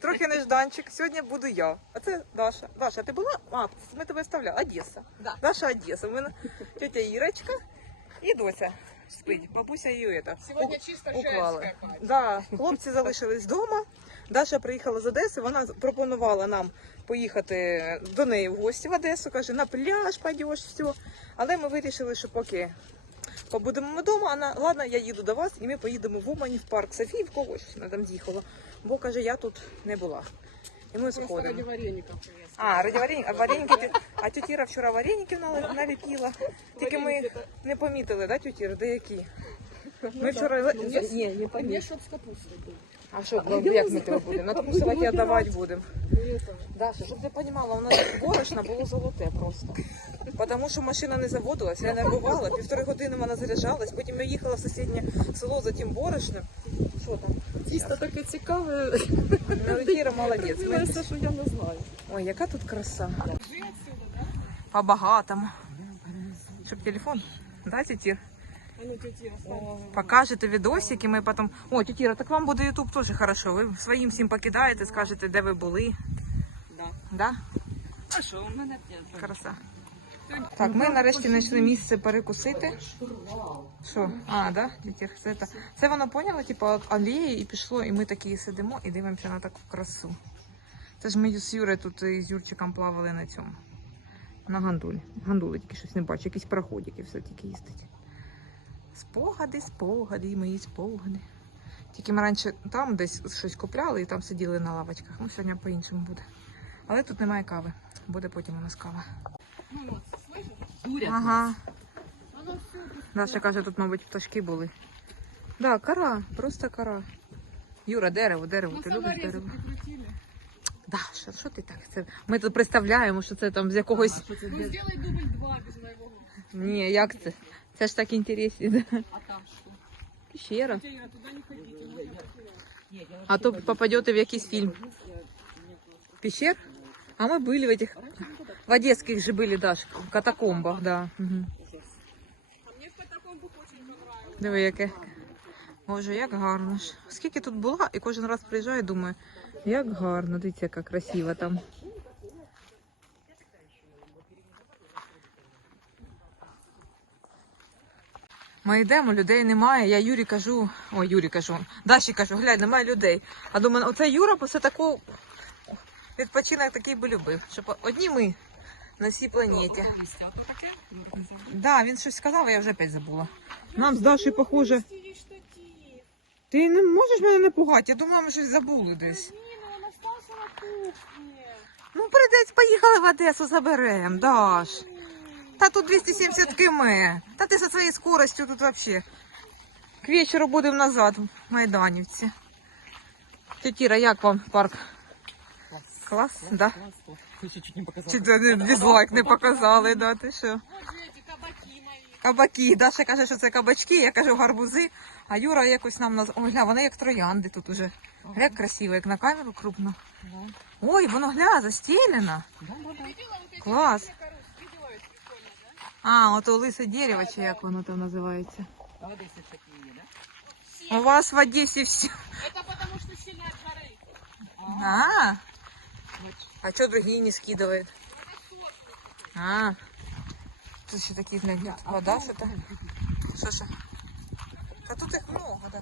трохи нежданчик. Сьогодні буду я. А це Даша. Даша, ти була? А, ми тебе вставляли. Одеса. Да. Даша Одеса. У мене тетя Ірочка і Дося спить. Бабуся її это, Сегодня чисто женская. Да, хлопці залишились вдома. Даша приїхала з Одеси. Вона пропонувала нам поїхати до неї в гості в Одесу. Каже, на пляж пойдеш, все. Але ми вирішили, що поки побудемо вдома, вона, ладно, я їду до вас, і ми поїдемо в Умані в парк Софіївку, ось вона там з'їхала. Бо каже, я тут не була. І ми сходимо. ради. А, ради вареньки, а вареники, а тютіра вчора вареники нали- наліпила. Тільки ми не помітили, да, тютіра, де які? Ми вчора... Ну, Ні, не помітили. мне чтоб с капустой. А що, ну, як ми тебе будемо? Надкусувати і віддавати будемо. Ну, Даша, щоб ти розуміла, у нас борошна було золоте просто. Тому що машина не заводилась, я нервувала, півтори години вона заряджалась, потім я їхала в сусіднє село за тим борошнем. Що там? Тісто таке цікаве. Ну, Тіра молодець. Виявилося, що я не знаю. Ой, яка тут краса. Да? По-багатому. Щоб телефон? Да, тітір? Ну. Покажете відосики, ми потім... О, тітіра, так вам буде Ютуб теж хорошо. Ви своїм всім покидаєте, скажете, де ви були. Да. Да? А що, у мене п'ять. Краса. Так, ми нарешті знайшли місце перекусити. Що? А, да? Це, це воно поняло, типу, от алеї і пішло, і ми такі сидимо і дивимося на таку красу. Це ж ми з Юрою тут із Юрчиком плавали на цьому. На гандулі. Гандули тільки щось не бачу, якісь пароходики все тільки їздить. Спогади, спогади, мої спогади. Тільки ми раніше там десь щось купляли і там сиділи на лавочках. Ну, сьогодні по-іншому буде. Але тут немає кави. Буде потім у нас кава. Ну, от, слышиш? Ага. Воно все тут. Даша каже, тут, мабуть, пташки були. Да, кора, просто кора. Юра, дерево, дерево, Ну, ти любиш саморези дерево? прикрутили. Даша, що ти так? Це... Ми тут представляємо, що це там з якогось. Ну, сделай дубль два без моего. Ні, як це? Це ж так інтересно. Да? А там что? Пещера. Тетя Ира, туда не ходите, ну, я потеряла. А то попадете в якийсь фільм. Пещер? А мы были в этих... В одесских же были, Даш, в катакомбах, да. Угу. А мне в катакомбах очень понравилось. Диви, яке. Боже, як гарно ж. Скільки тут була, і кожен раз приїжджаю, думаю, як гарно, дивіться, яка красива там. Ми йдемо, людей немає. Я Юрі кажу, ой, Юрі кажу, Даші кажу, глянь, немає людей. А думаю, оце Юра після такого відпочинок такий би любив, щоб одні ми на всій планеті. Да, він щось сказав, а я вже опять забула. Нам з Дашою, похоже, ти не можеш мене не пугати, я думала, ми щось забули десь. На кухне. Ну, поїхали в Одесу, заберемо, Даш. Та тут 270 км. Та ти зі своєю скоростю тут вообще. К вечору будемо назад в Майданівці. Тетіра, як вам парк? Клас, да? чуть не показал. Чи це дизлайк не показали, да, ти що? Вот же эти кабаки мои. Кабаки. Даша каже, що це кабачки, я кажу гарбузи, а Юра якось нам наз... Ой, гля, вони як троянди тут уже. Гля, як красиво, як на камеру крупно. Ой, воно гля, застелено. Видела вот эти Класс. все коробки? Видела это прикольно, да? А, ото лисе дерево, чи як воно там називається. А вот здесь такие, да? У вас в Одесі все. Это потому что сильно от жары. А, а что другие не скидывают? А, тут ще такі, глянь, тут вода, що то. Що, що? Та тут їх много, да.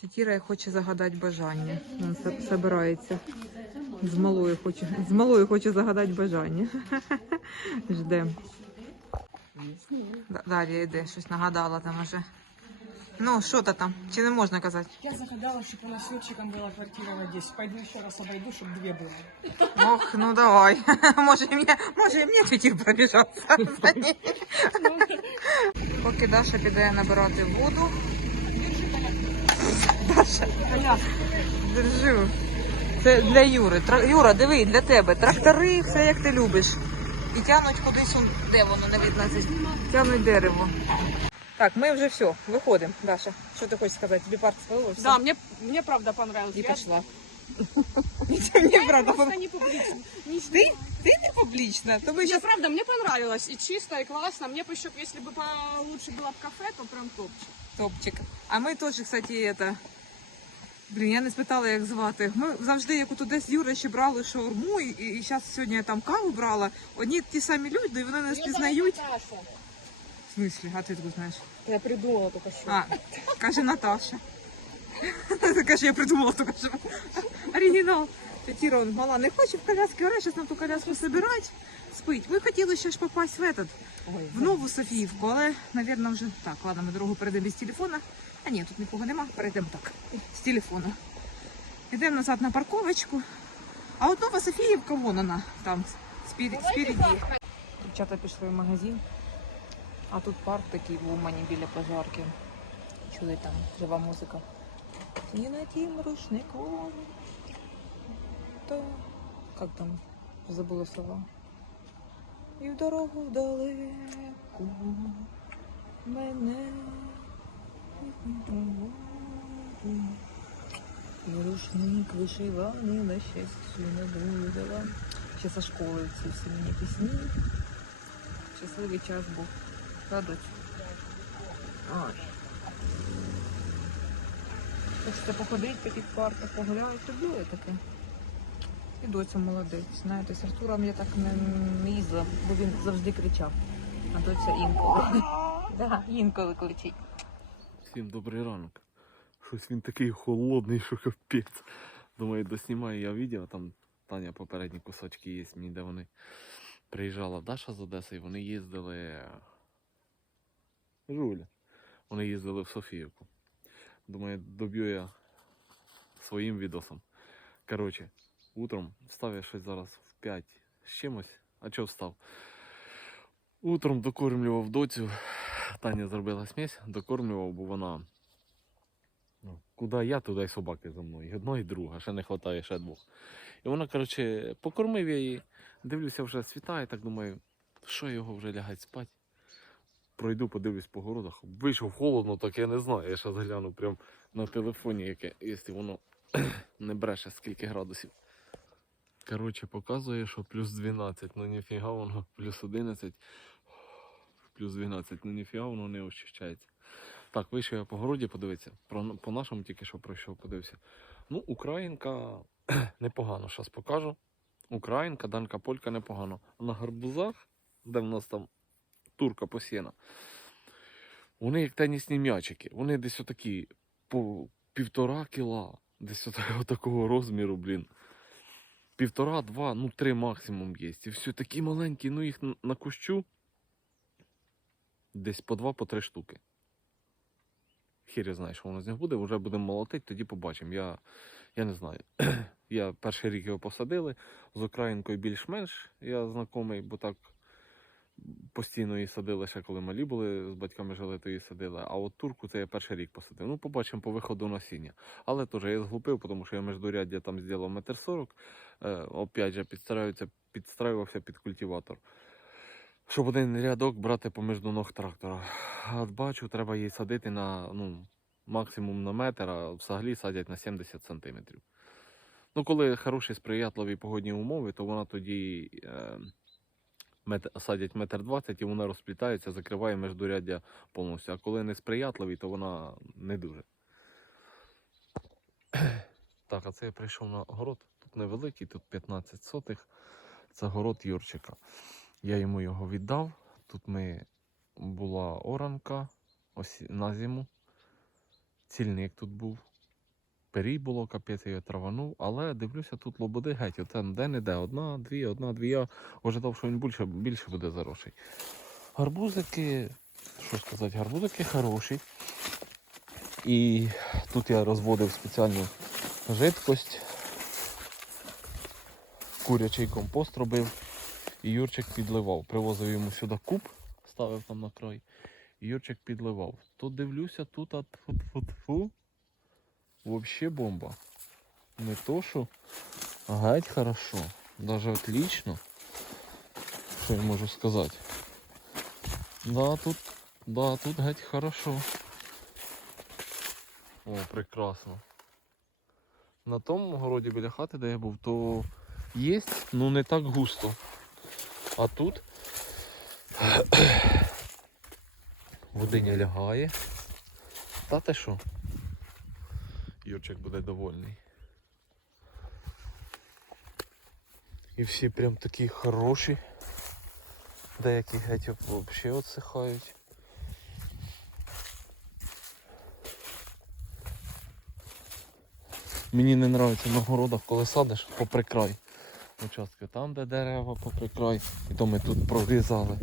Тітіра хоче загадати бажання. Він собирається. З малою хоче, з малою хоче загадати бажання. Ждем. Да- Дар'я йде, щось нагадала там уже. Ну, що то там? Чи не можна казати? Я загадала, чтобы у нас с Юрчиком была квартира в Одессе. Пойду еще раз обойду, чтобы две было. Ох, ну давай. Може, і мені, може, і мені чуть пробіжатися. Поки Даша піде набирати воду. Даша, держу. Це для Юри. Тра- Юра, диви, для тебе. Трактори, все як ти любиш. І тянуть кудись, он- де воно не видно. це Тянуть дерево. Так, ми вже все, виходимо. Даша, що ти хочеш сказати? Тобі парк сподобався? Да, мне, мне правда понравилось. І Я- пішла. Мені правда. Просто не публично. Не Ти? Ти не публічна? То ми Не, щас правда, мне понравилось. И чисто, и классно. Мне бы еще, если бы получше было в кафе, то прям топчик. топчик. А мы тоже, кстати, это Блін, я не спитала, як звати. Ми завжди, як от десь Юра ще брали шаурму, і, і зараз сьогодні я там каву брала. Одні ті самі люди, і вони нас пізнають. В смислі, а ти таку знаєш? Я придумала только что. А, каже Наташа. Каже, я придумала тільки що. Оригінал. Тетя Рон, мала, не хоче в коляски, вона зараз нам ту коляску собирати, спить. Ми хотіли ще ж попасть в этот, в нову Софіївку, але, мабуть, вже так, ладно, ми дорогу перейдемо без телефона. А ні, тут нікого нема, перейдемо так, з телефона. Йдемо назад на парковочку. А от нова Софіївка, вон вона, там, спір- спереді. Дівчата пішли в магазин, а тут парк такий в Умані біля пожарки. Чули там жива музика. І на тім рушником. То, як там, забула слова. І в дорогу вдалеку мене. І рушник вишиваний на щастю не. Ще за школи ці всі мені пісні. Щасливий час був. Радость. Ой. Хочеться походити по тих парках, погуляти, то було таке. І доця молодець. Знаєте, з Артуром я так не, не їздила, бо він завжди кричав. А доця інколи. Да, інколи кричить. Всім добрий ранок. Щось він такий холодний, що капець. Думаю, доснімаю я відео, там Таня попередні кусочки є мені, де вони приїжджала Даша з Одеси, і вони їздили. Жуля. Вони їздили в Софіївку. Думаю, доб'ю я своїм відосом. Коротше, утром встав я щось зараз в 5 з чимось. А чого встав? Утром докормлював доцю. Таня зробила смесь, докормлював, бо вона. Ну, куди я, туди й собаки за мною. І одна, і друга, ще не вистачає ще двох. І вона, коротше, покормив я її, дивлюся, вже світає, так думаю, що його вже лягать спати. Пройду, подивлюсь по городах. Вийшов холодно, так я не знаю. Я ще загляну прям на телефоні, яке, якщо воно не бреше, скільки градусів. Коротше, показує, що плюс 12, ну ніфіга воно, плюс 11 плюс 12, ну ніфіга воно не очищається. Так, вийшов я по городі подивитися. Про, по нашому тільки що пройшов, подивився. Ну, Українка непогано, зараз покажу. Українка, данка полька непогано. На гарбузах, де в нас там турка посіяна, вони як тенісні м'ячики. Вони десь отакі по півтора кіла, десь отак- отакого розміру, блін. Півтора, два, ну три максимум є. І все такі маленькі, ну їх на- кущу десь по два, по три штуки. Хір я знаю, що воно з них буде, вже будемо молотити, тоді побачимо. Я, я не знаю. я перший рік його посадили, з Українкою більш-менш я знайомий, бо так постійно її садили ще коли малі були, з батьками жили, то її садили. А от турку це я перший рік посадив. Ну, побачимо по виходу насіння. Але теж я зглупив, тому що я междуряддя там зробив метр сорок. Е, опять же, підстраювався, під культиватор. Щоб один рядок брати поміж ног трактора. От бачу, треба її садити на ну, максимум на метр, а в саглі садять на 70 сантиметрів. Ну, коли хороші сприятливі погодні умови, то вона тоді е, мет, садять метр двадцять і вона розплітається, закриває междуряддя повністю. А коли не сприятливі, то вона не дуже. Так, а це я прийшов на город. Тут невеликий, тут 15 сотих. Це город Юрчика. Я йому його віддав. Тут ми була оранка ось на зиму. Цільник тут був. Перій було, капець, я траванув, але дивлюся, тут лободи геть. Оце де не де. Одна, дві, одна, дві. Я ожидав, що він більше, більше буде заросший. Гарбузики, що сказати, гарбузики хороші. І тут я розводив спеціальну жидкость. Курячий компост робив. І Юрчик підливав. Привозив йому сюди куб, ставив там на край. І Юрчик підливав. То дивлюся, тут а тфу-тфу-тфу. Вообще бомба. Не то, що геть хорошо. Даже отлично. Що я можу сказати? Да, тут, да, тут геть хорошо. О, прекрасно. На тому городі біля хати, де я був, то є, ну не так густо. А тут водиня лягає. Та те що? Юрчик буде довольний. І всі прям такі хороші. Деякі геть взагалі відсихають. Мені не подобається на городах, коли садиш попри край. Участки там, де дерева попри край, і то ми тут прорізали.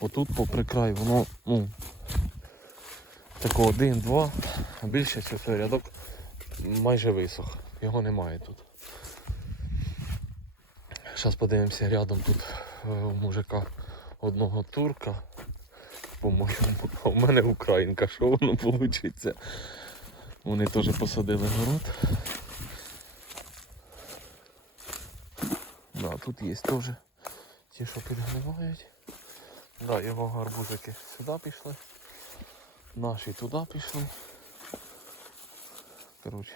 Отут попри край, воно, ну, тако один, два, а більше цей рядок майже висох. Його немає тут. Зараз подивимося рядом тут е, у мужика одного турка. По-моєму, а в мене українка, що воно вийде? Вони теж посадили город. Да, тут є теж ті, що підгнивають. Да, його гарбузики сюди пішли. Наші туди пішли. Коротше.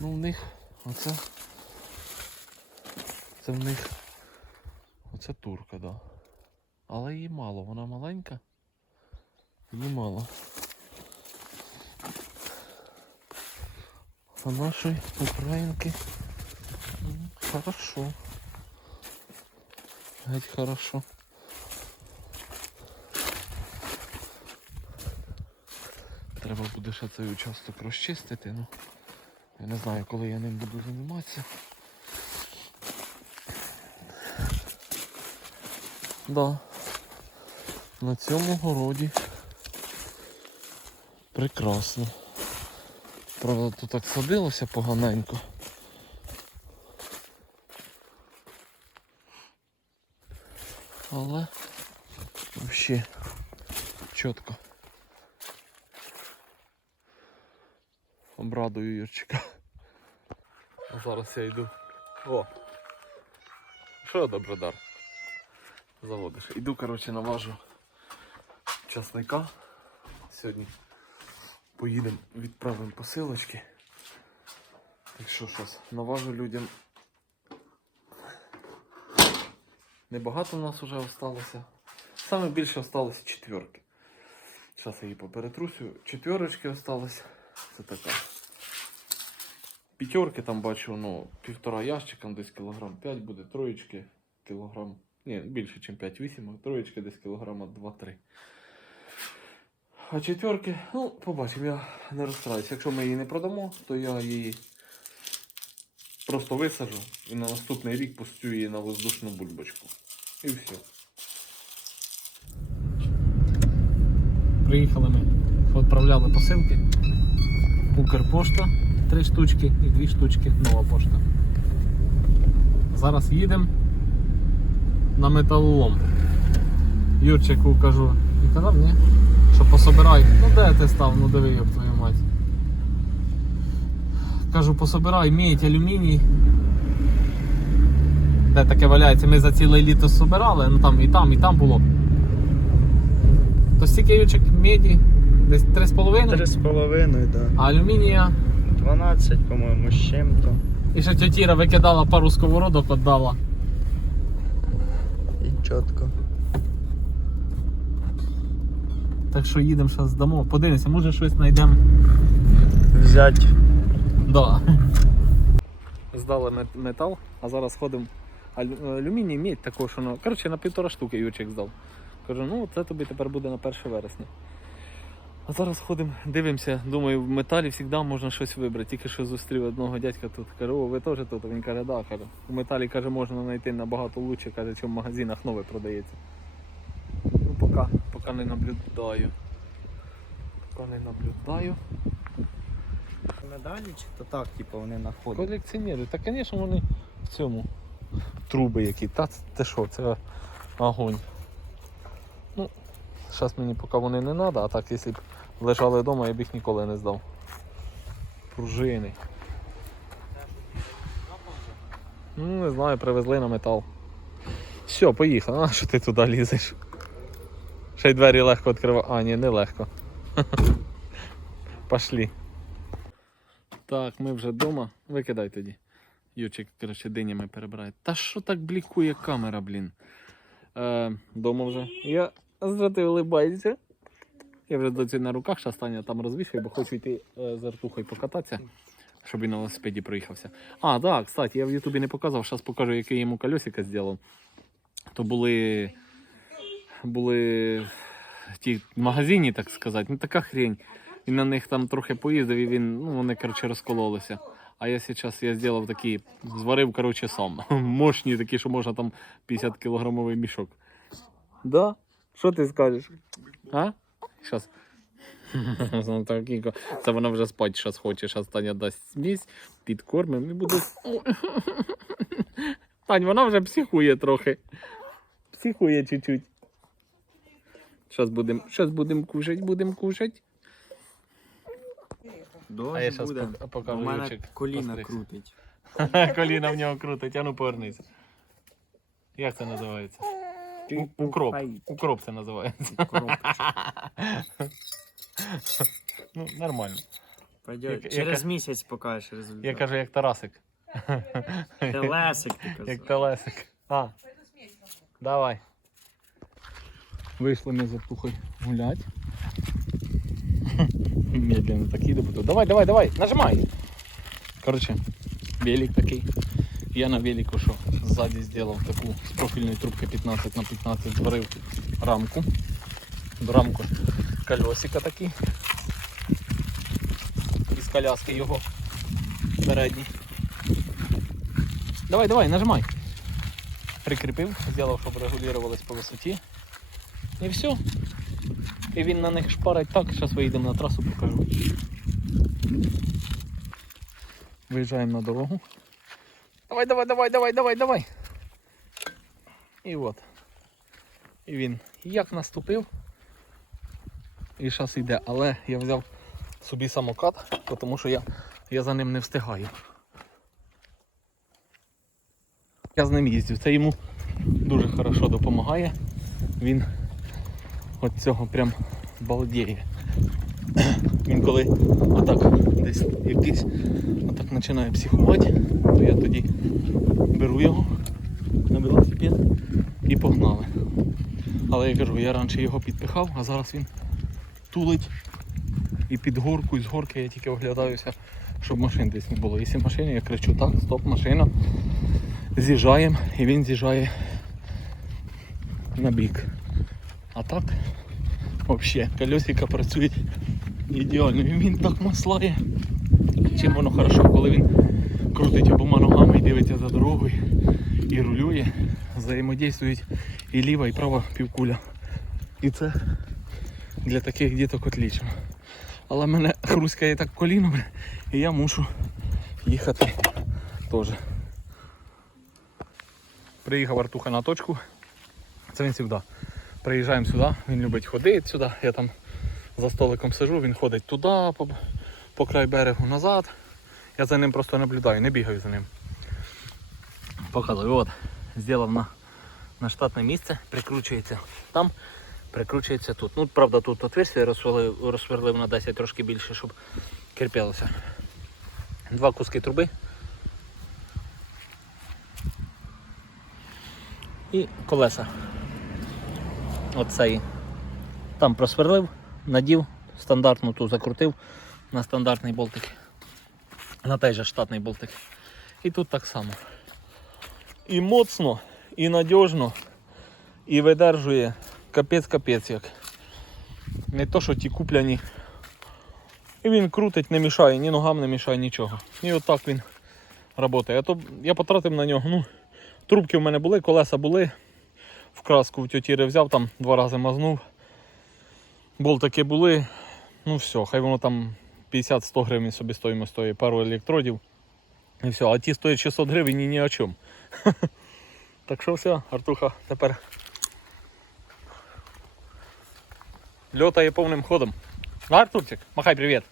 Ну в них оце. Це в них. Оце турка, да. Але її мало, вона маленька. Її мало. А нашої українки хорошо. Геть хорошо. Треба буде ще цей участок розчистити, ну. Я не знаю, коли я ним буду займатися. Да. На цьому городі прекрасно. Правда, тут так садилося поганенько. Але взагалі чітко. Обрадую Юрчика. Зараз я йду. О! Що добродар? Заводиш. Іду, коротше, наважу часника. Сьогодні поїдемо, відправимо посилочки. Так що щось, наважу людям. Небагато в нас вже осталося. Саме більше осталося четверки. Зараз я її поперетрусю. Четверочки осталось. Це така. П'ятерки там бачу, ну, півтора ящика, десь кілограм 5 буде, троєчки кілограм. Ні, більше, ніж 5-8, а троєчки десь кілограма 2-3. А четверки, ну, побачимо, я не розстраюся. Якщо ми її не продамо, то я її просто висажу і на наступний рік пустю її на воздушну бульбочку. І все. Приїхали ми, відправляли посилки. Укрпошта три штучки і дві штучки нова пошта. Зараз їдемо на металолом. Юрчику кажу, і казав, ні, що пособирай. Ну де ти став, ну диви, як твою мать. Кажу, пособирай, мідь, алюміній. Де таке валяється, ми за ціле літо собирали, ну там і там, і там було. То стільки ючок меді, десь 3,5, Три з половиною, да. а алюмінія. 12, по-моєму, з чим-то. І ще тетіра викидала пару сковородок, віддала. І чітко. Так що їдемо зараз здамо. Подивимося, може щось знайдемо. Взять. Да. Здали мет- метал, а зараз ходимо. Алю- Алюміній, медь також, ну, коротше, на півтора штуки Ючик здав. Кажу, ну це тобі тепер буде на 1 вересня. А зараз ходимо, дивимося, думаю, в металі завжди можна щось вибрати. Тільки що зустрів одного дядька тут. Кажу, о, ви теж тут? Він каже, да, каже. У металі каже, можна знайти набагато лучше, каже, чим в магазинах нове продається. Ну, поки, поки не наблюдаю. Поки не наблюдаю. Медалі чи то так, типу, вони знаходять. Колекціонери, та, звісно, вони в цьому труби які. Та це що, це огонь. Зараз мені поки вони не треба, а так, якщо б лежали вдома, я б їх ніколи не здав. Пружини. Ну, не знаю, привезли на метал. Все, поїхали. А що ти туди лізеш? Ще й двері легко відкривати. А, ні, не легко. Пошли. Так, ми вже вдома. Викидай тоді. Ючик, коротше, динями перебирає. Та що так блікує камера, блін? Е, дома вже. Я здра ти улибайся. Я вже доці на руках Таня там розвішує, бо хочу йти е, з Артухою покататися, щоб він на велосипеді проїхався. А, так, кстати, я в Ютубі не показав, зараз покажу, яке йому колесико зробив. То були. були ті магазині, так сказати, ну така хрень. Він на них там трохи поїздив і він, ну, вони, коротше, розкололися. А я зараз я зробив такі, зварив, коротше, сам. Мощні такі, що можна там 50 кілограмовий мішок. Да? Що ти скажеш? А? Щас. Ну. Це вона вже спать щас хоче, щас Таня дасть смісь, підкормимо і буде. Тань, вона вже психує трохи. Психує чуть-чуть. Щас будемо щас будем кушать, будемо кушать. Дощ А я щас покажу У мене Ючик коліна крутить. Коліна в нього крутить, а ну повернися. Як це називається? У- Укроп. Укроп це називається. Ну, нормально. Пойдет. Як- Через яка- місяць покажеш результат. Я кажу, як Тарасик. Телесик ти Як казав. Телесик. А. Давай. Вийшли ми за Артухою гулять. Медленно так їде потім. Давай, давай, давай, нажимай. Короче, велик такий. Я на велику що ззаді зробив таку з профільної трубки 15 на 15 зварив рамку. До рамку колесика такі. Із коляски його передній. Давай, давай, нажимай. Прикріпив, зробив, щоб регулювалися по висоті. І все. І він на них шпарить так, зараз виїдемо на трасу, покажу. Виїжджаємо на дорогу. Давай, давай, давай, давай, давай, давай. І от. І він як наступив. І зараз йде. Але я взяв собі самокат, тому що я, я за ним не встигаю. Я з ним їздю. Це йому дуже хорошо допомагає. Він от цього прям балдіє. Він коли отак десь якийсь отак починає психувати, то я тоді беру його на велосипед і погнали. Але я кажу, я раніше його підпихав, а зараз він тулить і під горку, і з горки я тільки оглядаюся, щоб машин десь не було. Якщо машина, я кричу, так, стоп, машина з'їжджаємо і він з'їжджає на бік. А так, взагалі, колесика працюють ідеально. І він так маслає. Чим воно хорошо, коли він крутить обома ногами і дивиться за дорогою і рулює, взаємодействують і ліва, і права півкуля. І це для таких діток отлично. Але мене хрускає так коліно, бля, і я мушу їхати теж. Приїхав Артуха на точку. Це він завжди. Приїжджаємо сюди, він любить ходити сюди. Я там за столиком сижу, він ходить туди, по, по край берегу назад. Я за ним просто наблюдаю, не бігаю за ним. Показую, от, зробив на, на штатне місце, прикручується там, прикручується тут. Ну, правда, тут отверстие розсверлив, на 10 трошки більше, щоб кирпілося. Два куски труби. І колеса. Оцей. Там просверлив, надів, стандартну ту закрутив на стандартний болтик. На той же штатний болтик. І тут так само. І моцно, і надіжно, і видержує капець-капець як. Не то, що ті купляні. І він крутить, не мішає, ні ногам не мішає нічого. І отак він працює. А то я потратив на нього. ну, Трубки в мене були, колеса були. В краску в тьотіри взяв, там два рази мазнув. Болтики були. Ну все, хай воно там 50-100 гривень собі стоїмо стоїть, пару електродів. І все, а ті стоять 600 гривень і ні о чому. Так що все, Артуха тепер льотає повним ходом. Да, Артурчик, махай привіт.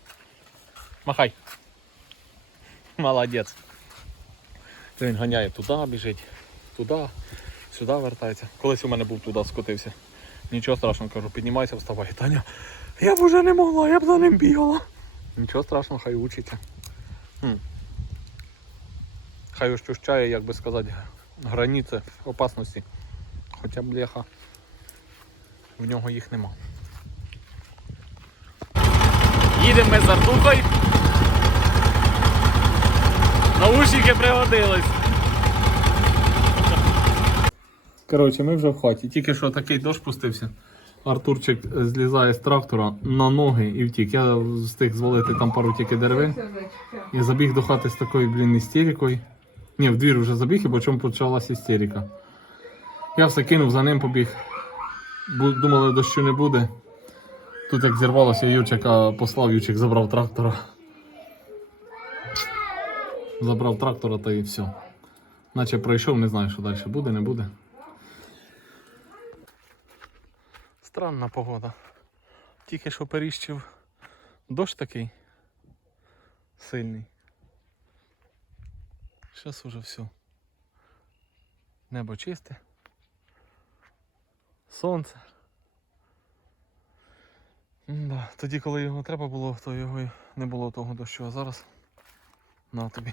Махай. Молодець. Він ганяє туди, біжить, туди, сюди вертається. Колись у мене був туди, скотився. Нічого страшного, кажу, піднімайся, вставай. Таня, я б уже не могла, я б за ним бігала. Нічого страшного, хай учиться. Хм. Хай ощущає, як би сказати, границі опасності. Хоча б бляха. В нього їх нема. Їдемо ми з Артухою. Наушники пригодились. Коротше, ми вже в хаті. Тільки що такий дощ пустився. Артурчик злізає з трактора на ноги і втік. Я встиг звалити там пару тільки деревин. І забіг до хати з такою, блін, істерикою. Ні, в двір вже забіг, і по чому почалась істерика. Я все кинув, за ним побіг. Думали, дощу не буде. Тут як зірвалося, Ючика послав, Ючик забрав трактора. Забрав трактора та і все. Наче пройшов, не знаю, що далі буде, не буде. Странна погода. Тільки що періщив дощ такий сильний. Зараз уже все. Небо чисте. Сонце. Да. Тоді, коли його треба було, то його не було того дощу, а зараз на тобі.